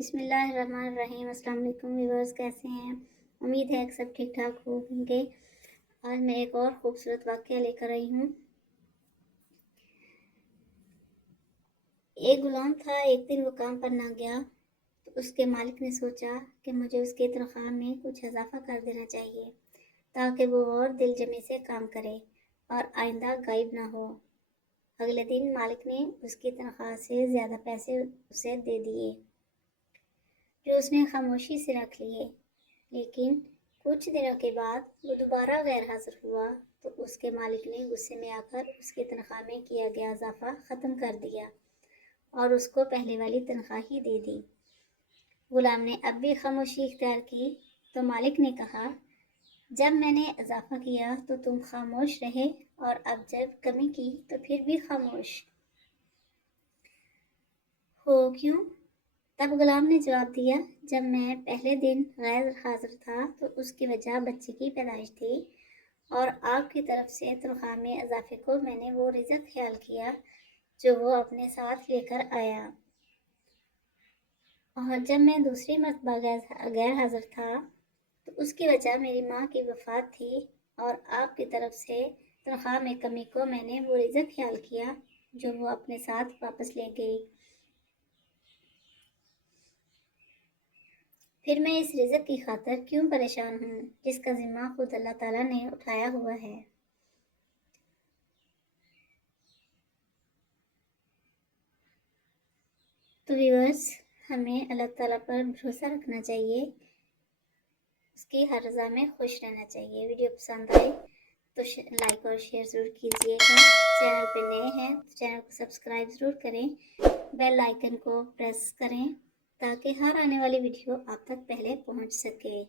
بسم اللہ الرحمن الرحیم۔ السلام علیکم ویورز، کیسے ہیں؟ امید ہے کہ سب ٹھیک ٹھاک ہوں گے۔ آج میں ایک اور خوبصورت واقعہ لے کر آئی ہوں۔ ایک غلام تھا، ایک دن وہ کام پر نہ گیا تو اس کے مالک نے سوچا کہ مجھے اس کی تنخواہ میں کچھ اضافہ کر دینا چاہیے تاکہ وہ اور دل جمی سے کام کرے اور آئندہ غائب نہ ہو۔ اگلے دن مالک نے اس کی تنخواہ سے زیادہ پیسے اسے دے دیے جو اس نے خاموشی سے رکھ لیے، لیکن کچھ دنوں کے بعد وہ دوبارہ غیر حاضر ہوا تو اس کے مالک نے غصے میں آ کر اس کی تنخواہ میں کیا گیا اضافہ ختم کر دیا اور اس کو پہلے والی تنخواہ ہی دے دی۔ غلام نے اب بھی خاموشی اختیار کی تو مالک نے کہا، جب میں نے اضافہ کیا تو تم خاموش رہے اور اب جب کمی کی تو پھر بھی خاموش ہو کیوں؟ تب غلام نے جواب دیا، جب میں پہلے دن غیر حاضر تھا تو اس کی وجہ بچے کی پیدائش تھی اور آپ کی طرف سے تنخواہ میں اضافے کو میں نے وہ رزق خیال کیا جو وہ اپنے ساتھ لے کر آیا، اور جب میں دوسری مرتبہ غیر حاضر تھا تو اس کی وجہ میری ماں کی وفات تھی اور آپ کی طرف سے تنخواہ میں کمی کو میں نے وہ رزق خیال کیا جو وہ اپنے ساتھ واپس لے گئی۔ پھر میں اس رزق کی خاطر کیوں پریشان ہوں جس کا ذمہ خود اللہ تعالیٰ نے اٹھایا ہوا ہے۔ تو ویورز، ہمیں اللہ تعالیٰ پر بھروسہ رکھنا چاہیے، اس کی ہر رضا میں خوش رہنا چاہیے۔ ویڈیو پسند آئے تو لائک اور شیئر ضرور کیجیے گا۔ چینل پہ نئے ہیں تو چینل کو سبسکرائب ضرور کریں، بیل آئیکن کو پریس کریں تاکہ ہر آنے والی ویڈیو آپ تک پہلے پہنچ سکے۔